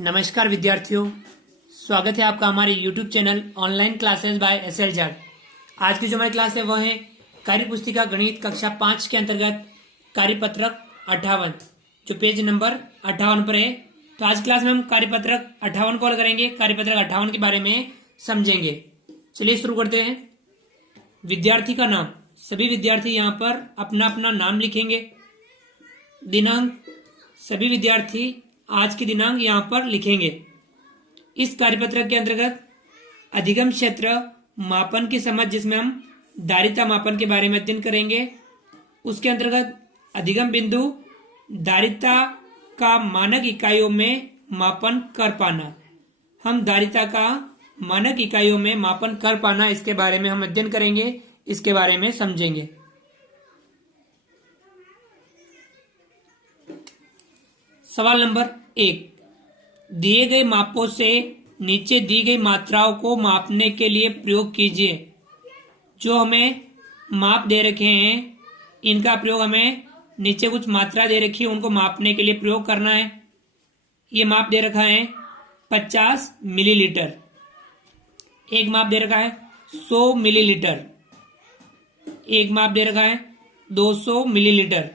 नमस्कार विद्यार्थियों, स्वागत है आपका हमारे YouTube channel online classes bye SL Jat. आज की जो हमारी क्लास है वह है कार्य पुस्तिका गणित कक्षा 5 के अंतर्गत कार्यपत्रक 58 जो पेज नंबर 58 पर है। तो आज क्लास में हम कार्यपत्रक 58 को हल करेंगे, कार्यपत्रक 58 के बारे में समझेंगे। चलिए शुरू करते हैं। विद्यार्थी का नाम, सभी विद्यार्थी यहाँ पर अपना अपना नाम लिखेंगे। दिनांक, सभी विद्यार्थी आज की दिनांक यहाँ पर लिखेंगे। इस कार्यपत्रक के अंतर्गत अधिगम क्षेत्र मापन की समझ, जिसमें हम दारिता मापन के बारे में अध्ययन करेंगे। उसके अंतर्गत अधिगम बिंदु, दारिता का मानक इकाइयों में मापन कर पाना। हम दारिता का मानक इकाइयों में मापन कर पाना, इसके बारे में हम अध्ययन करेंगे, इसके बारे में समझेंगे। सवाल नंबर 1, दिए गए मापों से नीचे दी गई मात्राओं को मापने के लिए प्रयोग कीजिए। जो हमें माप दे रखे हैं इनका प्रयोग, हमें नीचे कुछ मात्रा दे रखी है उनको मापने के लिए प्रयोग करना है। ये माप दे रखा है 50 मिलीलीटर, एक माप दे रखा है 100 मिलीलीटर, एक माप दे रखा है 200 मिलीलीटर,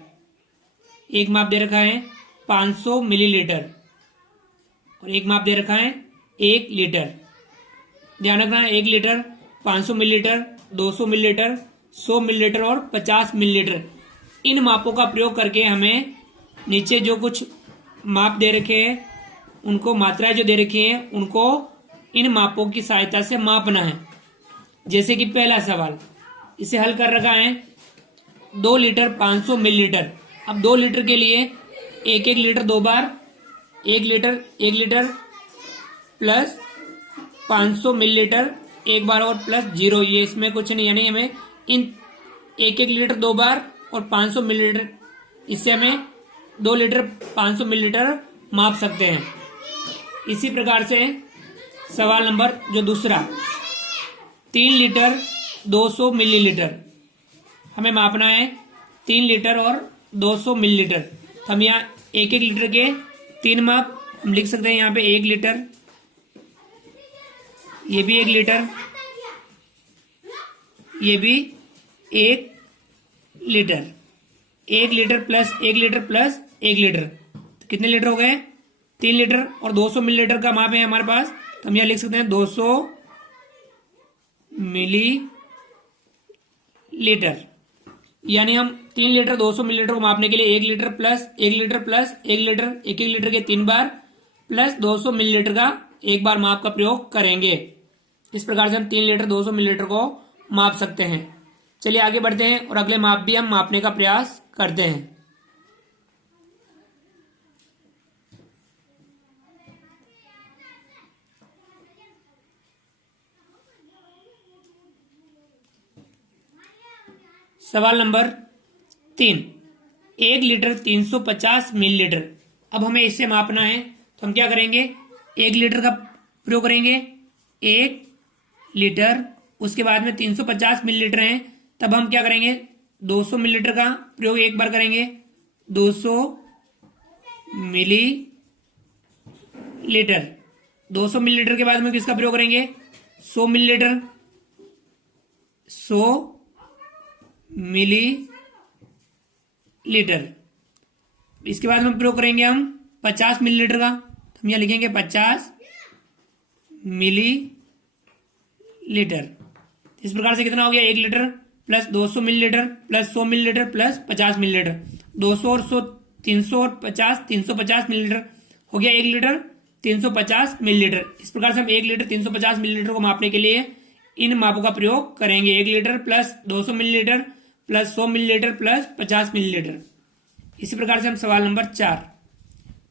एक माप दे रखा है 500 मिलीलीटर और एक माप दे रखा है 1 लीटर। ध्यान रखना है 1 लीटर, 500 मिलीलीटर, 200 मिलीलीटर, 100 मिलीलीटर और 50 मिलीलीटर। इन मापों का प्रयोग करके हमें नीचे जो कुछ माप दे रखे हैं उनको, मात्राएं जो दे रखी हैं उनको इन मापों की सहायता से मापना है। जैसे कि पहला सवाल, इसे हल कर रखा है 2 लीटर 500 मिलीलीटर। अब 2 लीटर के लिए एक लीटर दो बार, एक लीटर प्लस 500 मिलीलीटर एक बार और प्लस 0, ये इसमें कुछ नहीं, यानी हमें इन एक लीटर दो बार और 500 मिलीलीटर, इससे हमें 2 लीटर 500 मिलीलीटर माप सकते हैं। इसी प्रकार से सवाल नंबर जो दूसरा, 3 लीटर 200 मिलीलीटर, हमें मापना है 3 लीटर और 200 मिलीलीटर। हम यहाँ एक लीटर के 3 माप हम लिख सकते हैं। यहाँ पे 1 लीटर, ये भी 1 लीटर, ये भी 1 litre, 1 litre plus 1 litre plus 1 litre, तो कितने लीटर हो गए? 3 लीटर। और 200 मिलीलीटर का माप है हमारे पास, तो हम यहाँ लिख सकते हैं 200 मिलीलीटर। यानी हम 3 लीटर 200 मिलीलीटर को मापने के लिए 1 litre plus 1 litre plus 1 litre, एक लीटर के 3 बार प्लस 200 मिलीलीटर का एक बार माप का प्रयोग करेंगे। इस प्रकार से हम 3 लीटर 200 मिलीलीटर को माप सकते हैं। चलिए आगे बढ़ते हैं और अगले माप भी हम मापने का प्रयास करते हैं। सवाल नंबर 3, 1 लीटर 350 मिलीलीटर। अब हमें इससे मापना है, तो हम क्या करेंगे? 1 लीटर का प्रयोग करेंगे, 1 लीटर, उसके बाद में 350 मिलीलीटर है, तब हम क्या करेंगे? 200 मिलीलीटर का प्रयोग एक बार करेंगे, 200 मिलीलीटर। 200 मिलीलीटर के बाद में किसका प्रयोग करेंगे? 100 मिलीलीटर, 100 मिलीलीटर। इसके बाद में प्रयोग करेंगे हम 50 मिलीलीटर का, तो हम यहाँ लिखेंगे 50 मिलीलीटर। इस प्रकार से कितना हो गया? 1 litre plus 200 millilitre plus 100 millilitre plus 50 millilitre, 200 और 100 300 और 50 350 मिलीलीटर हो गया 1 लीटर 350 मिलीलीटर। इस प्रकार से हम 1 लीटर 350 मिलीलीटर को मापने के लिए इन मापों का प्रयोग करेंगे। 1 litre plus 200 millilitre plus 100 millilitre plus 50 millilitre. इसी प्रकार से हम सवाल नंबर 4,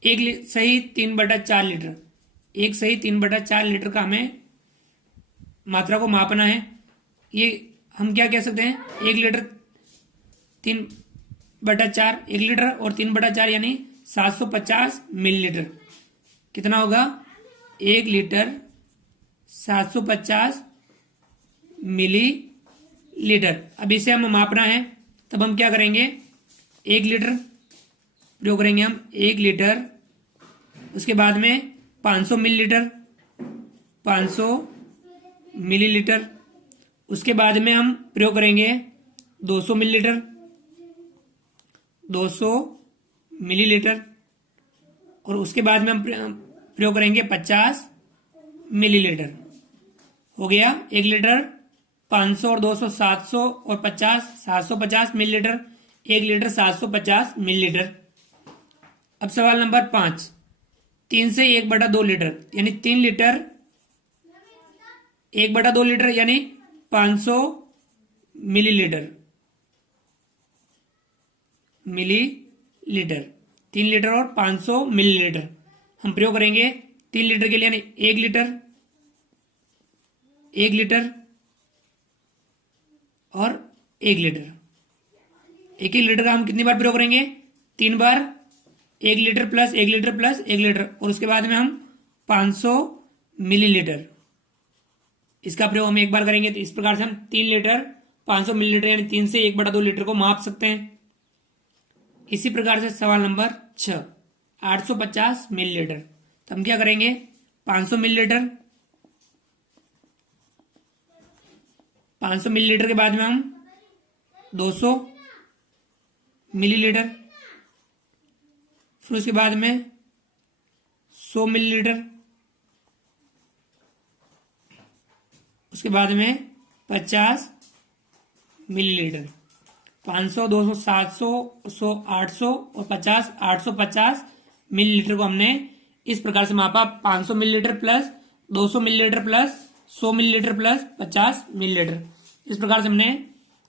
1 सही 3/4 लीटर, 1 सही 3/4 लीटर का हमें मात्रा को मापना है। ये हम क्या कह सकते हैं? 1 लीटर 3/4, 1 लीटर और 3/4 यानी 750 मिलीलीटर। कितना होगा? 1 लीटर 750 मिलीलीटर। अब इसे हम मापना है, तब हम क्या करेंगे? 1 लीटर प्रयोग करेंगे हम, 1 लीटर, उसके बाद में 500 मिलीलीटर, 500 मिलीलीटर। उसके बाद में हम प्रयोग करेंगे 200 मिलीलीटर, 200 मिलीलीटर। और उसके बाद में हम प्रयोग करेंगे 50 मिलीलीटर। हो गया 1 लीटर। 500 और 200 700 और 50 750 मिलीलीटर। 1 litre 750 millilitre. अब सवाल नंबर 5, 3 से 1/2 लीटर यानी 3 लीटर 1/2 लीटर यानी 500 मिलीलीटर। 3 लीटर और 500 मिलीलीटर हम प्रयोग करेंगे 3 लीटर के लिए यानी 1 लीटर, 1 लीटर और 1 लीटर। 1 लीटर का हम कितनी बार प्रयोग करेंगे? 3 बार। 1 litre plus 1 litre plus 1 litre. और उसके बाद में हम 500 मिलीलीटर, इसका प्रयोग हम 1 बार करेंगे। तो इस प्रकार से हम 3 लीटर 500 मिलीलीटर यानी 3 से 1/2 लीटर को माप सकते हैं। इसी प्रकार से सवाल नंबर 6, 850 मिलीलीटर। तो हम क्या करेंगे? 500 मिलीलीटर, 500 मिलीलीटर के बाद में हम 200 मिलीलीटर, फिर उसके बाद में 100 मिलीलीटर, उसके बाद में 50 मिलीलीटर। 500, 200, 700, 100, 800 और 50, 850 मिलीलीटर को हमने इस प्रकार से मापा। 500 millilitre plus 200 millilitre plus 100 millilitre plus 50 millilitre. इस प्रकार से हमने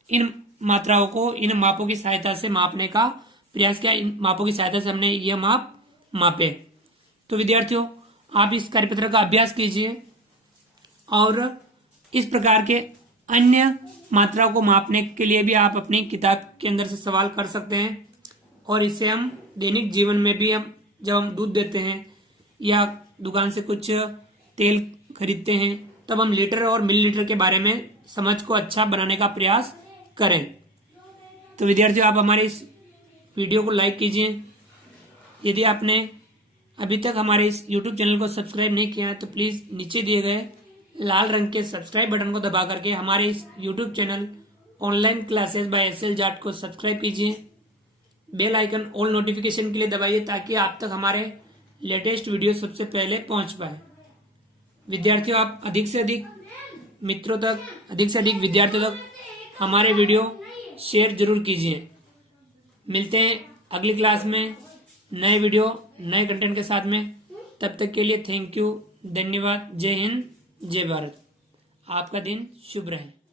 इन मात्राओं को इन मापों की सहायता से मापने का प्रयास किया। इन मापों की सहायता से हमने यह माप मापे। तो विद्यार्थियों, आप इस कार्यपत्र का अभ्यास कीजिए और इस प्रकार के अन्य मात्राओं को मापने के लिए भी आप अपनी किताब के अंदर से सवाल कर सकते हैं। और इसे हम दैनिक जीवन में भी हम जब हम दूध देते हैं या दुकान से कुछ तेल खरीदते हैं तब हम लीटर और मिलीलीटर के बारे में समझ को अच्छा बनाने का प्रयास करें। तो विद्यार्थियों, आप हमारे इस वीडियो को लाइक कीजिए। यदि आपने अभी तक हमारे इस YouTube चैनल को सब्सक्राइब नहीं किया है तो प्लीज़ नीचे दिए गए लाल रंग के सब्सक्राइब बटन को दबा करके हमारे इस YouTube channel online classes bye SL Jat को सब्सक्राइब कीजिए। बेल आइकन ऑल नोटिफिकेशन के लिए दबाइए ताकि आप तक हमारे लेटेस्ट वीडियो सबसे पहले पहुंच पाए। विद्यार्थियों, आप अधिक से अधिक मित्रों तक, अधिक से अधिक विद्यार्थियों तक हमारे वीडियो शेयर जरूर कीजिए। मिलते हैं अगली क्लास में नए वीडियो नए कंटेंट के साथ में। तब तक के लिए थैंक यू, धन्यवाद। जय हिंद, जय भारत। आपका दिन शुभ रहे।